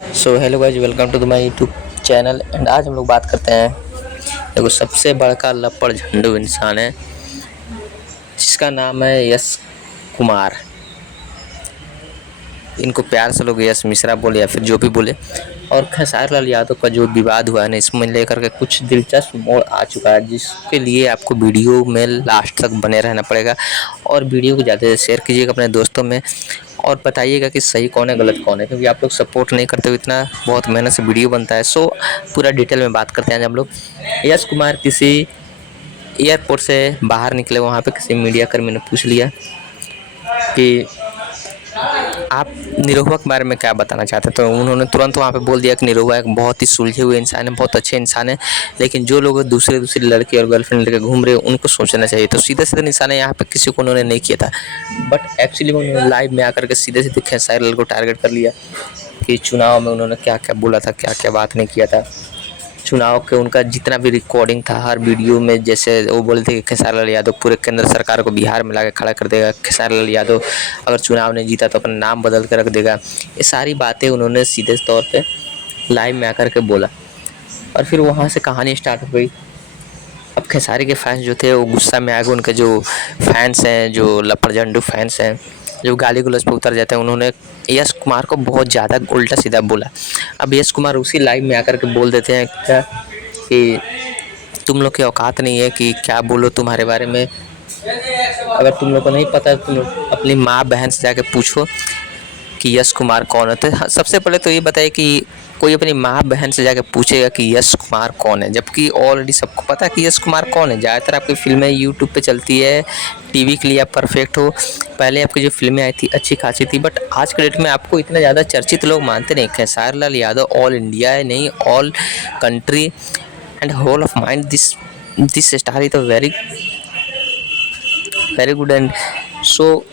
So hello guys, welcome to my YouTube channel. And आज हम लोग बात करते हैं देखो सबसे बड़का लपड़ झंडू इंसान है जिसका नाम है यश कुमार। इनको प्यार से लोग यश मिश्रा बोले या फिर जो भी बोले। और खेसारी लाल यादव का जो विवाद हुआ है ना, इसमें लेकर के कुछ दिलचस्प मोड़ आ चुका है, जिसके लिए आपको वीडियो में लास्ट तक बने रहना पड़ेगा। और वीडियो को ज़्यादा से शेयर कीजिएगा अपने दोस्तों में और बताइएगा कि सही कौन है गलत कौन है, क्योंकि आप लोग सपोर्ट नहीं करते हो। इतना बहुत मेहनत से वीडियो बनता है। सो पूरा डिटेल में बात करते हैं। हम लोग यश कुमार किसी एयरपोर्ट से बाहर निकले, वहाँ पे किसी मीडिया कर्मी ने पूछ लिया कि आप निरहुआ के बारे में क्या बताना चाहते हैं। तो उन्होंने तुरंत वहाँ पे बोल दिया कि निरहुआ एक बहुत ही सुलझे हुए इंसान है, बहुत अच्छे इंसान है, लेकिन जो लोग दूसरे लड़के और गर्लफ्रेंड लेकर घूम रहे हैं उनको सोचना चाहिए। तो सीधे सीधे निशाना यहाँ पे किसी को उन्होंने नहीं किया था, बट एक्चुअली में उन्होंने लाइव में आकर के सीधे सीधे खेसारी लाल को टारगेट कर लिया कि चुनाव में उन्होंने क्या क्या बोला था, क्या क्या बात नहीं किया था। चुनाव के उनका जितना भी रिकॉर्डिंग था हर वीडियो में, जैसे वो बोले थे कि खेसारी लाल यादव पूरे केंद्र सरकार को बिहार में लाके खड़ा कर देगा, खेसारी लाल यादव अगर चुनाव नहीं जीता तो अपना नाम बदल कर रख देगा। ये सारी बातें उन्होंने सीधे तौर पे लाइव में आकर के बोला। और फिर वहाँ से कहानी स्टार्ट हो गई। अब खेसारी के फैंस जो थे वो गुस्सा में आ गए। उनके जो फैंस हैं, जो लपड़ झंडू फैंस हैं, जो गाली गलौज पे उतर जाते हैं, उन्होंने यश कुमार को बहुत ज़्यादा उल्टा सीधा बोला। अब यश कुमार उसी लाइव में आकर के बोल देते हैं क्या कि तुम लोग की औकात नहीं है कि क्या बोलो तुम्हारे बारे में। अगर तुम लोग को नहीं पता तुम अपनी माँ बहन से जाके पूछो कि यश कुमार कौन है। तो सबसे पहले तो ये बताइए कि कोई अपनी माँ बहन से जाके पूछेगा कि यश कुमार कौन है, जबकि ऑलरेडी सबको पता है कि यश कुमार कौन है। ज़्यादातर आपकी फिल्में यूट्यूब पे चलती है, टीवी के लिए आप परफेक्ट हो। पहले आपकी जो फिल्में आई थी अच्छी खासी थी, बट आज के डेट में आपको इतना ज़्यादा चर्चित लोग मानते नहीं। खेसारी लाल यादव ऑल इंडिया है नहीं, all country and whole of mind this star is very very good. And so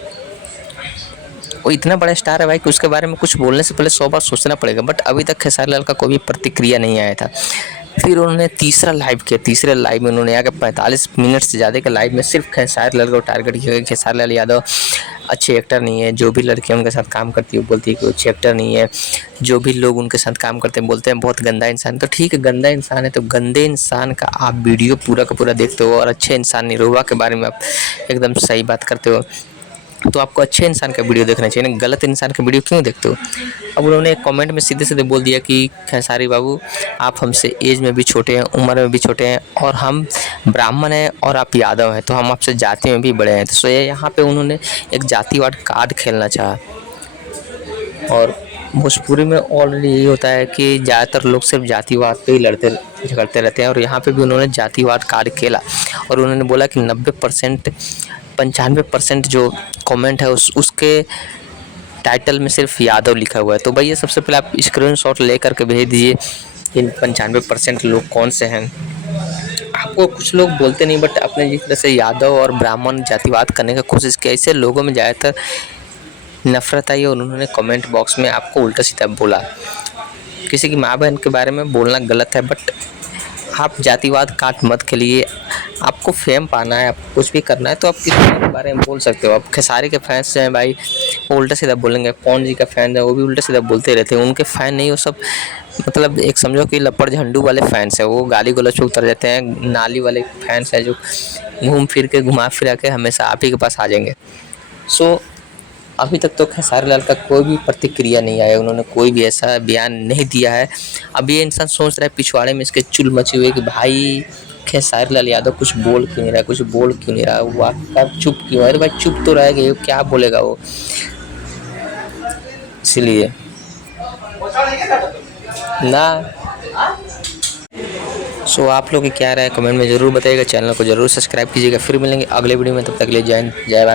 वो इतना बड़ा स्टार है भाई कि उसके बारे में कुछ बोलने से पहले 100 बार सोचना पड़ेगा। बट अभी तक खेसारी लाल का कोई भी प्रतिक्रिया नहीं आया था। फिर उन्होंने तीसरा लाइव किया। तीसरे लाइव में उन्होंने आकर 45 मिनट से ज़्यादा के लाइव में सिर्फ खेसारी लाल को टारगेट किया। खेसारी लाल यादव अच्छे एक्टर नहीं है, जो भी लड़कियाँ उनके साथ काम करती है वो बोलती है कि वो अच्छे एक्टर नहीं है, जो भी लोग उनके साथ काम करते हैं बोलते हैं बहुत गंदा इंसान। तो ठीक है, गंदा इंसान है तो गंदे इंसान का आप वीडियो पूरा का पूरा देखते हो, और अच्छे इंसान निरहुआ के बारे में आप एकदम सही बात करते हो, तो आपको अच्छे इंसान का वीडियो देखना चाहिए ना, गलत इंसान का वीडियो क्यों देखते हो। अब उन्होंने एक कमेंट में सीधे सीधे बोल दिया कि खेसारी बाबू आप हमसे एज में भी छोटे हैं, उम्र में भी छोटे हैं, और हम ब्राह्मण हैं और आप यादव हैं, तो हम आपसे जाति में भी बड़े हैं। तो ये यहाँ पे उन्होंने एक जातिवाद कार्ड खेलना चाहा। और भोजपुरी में ऑलरेडी यही होता है कि ज़्यादातर लोग सिर्फ जातिवाद पे ही लड़ते झगड़ते रहते हैं, और यहाँ पे भी उन्होंने जातिवाद कार्ड खेला। और उन्होंने बोला कि 90% 95% जो कमेंट है उसके टाइटल में सिर्फ यादव लिखा हुआ है। तो भैया सबसे पहले आप स्क्रीनशॉट ले करके भेज दीजिए इन 95% लोग कौन से हैं। आपको कुछ लोग बोलते नहीं, बट अपने जिस तरह से यादव और ब्राह्मण जातिवाद करने की कोशिश की, ऐसे लोगों में ज़्यादातर नफरत आई और उन्होंने कमेंट बॉक्स में आपको उल्टा सीधा बोला। किसी की माँ बहन के बारे में बोलना गलत है, बट आप जातिवाद काट मत खेलिए। आपको फेम पाना है, आपको कुछ भी करना है तो आप किसी के बारे में बोल सकते हो। आप खेसारी के फैंस हैं भाई, वो उल्टा सीधा बोलेंगे। पवन जी का फैन है, वो भी उल्टा सीधा बोलते रहते हैं। उनके फ़ैन नहीं, वो सब मतलब एक समझो कि लपड़ झंडू वाले फैंस हैं। वो गाली गलौज पे उतर जाते हैं। नाली वाले फैंस हैं जो घुमा फिरा के हमेशा आप ही के पास आ जाएंगे। सो अभी तक तो खेसारी लाल का कोई भी प्रतिक्रिया नहीं आया, उन्होंने कोई भी ऐसा बयान नहीं दिया है। अब ये इंसान सोच रहा है पिछवाड़े में इसके चुल मची हुई कि भाई खेसारी लाल यादव कुछ बोल क्यों नहीं रहा, कुछ बोल क्यों नहीं रहा, वो आपका चुप क्यों है। अरे भाई चुप तो रहेगा, क्या बोलेगा वो, इसलिए ना। सो आप लोग की क्या राय कमेंट में ज़रूर बताइएगा। चैनल को ज़रूर सब्सक्राइब कीजिएगा। फिर मिलेंगे अगले वीडियो में, तब तक के लिए जय हिंद जय भारत।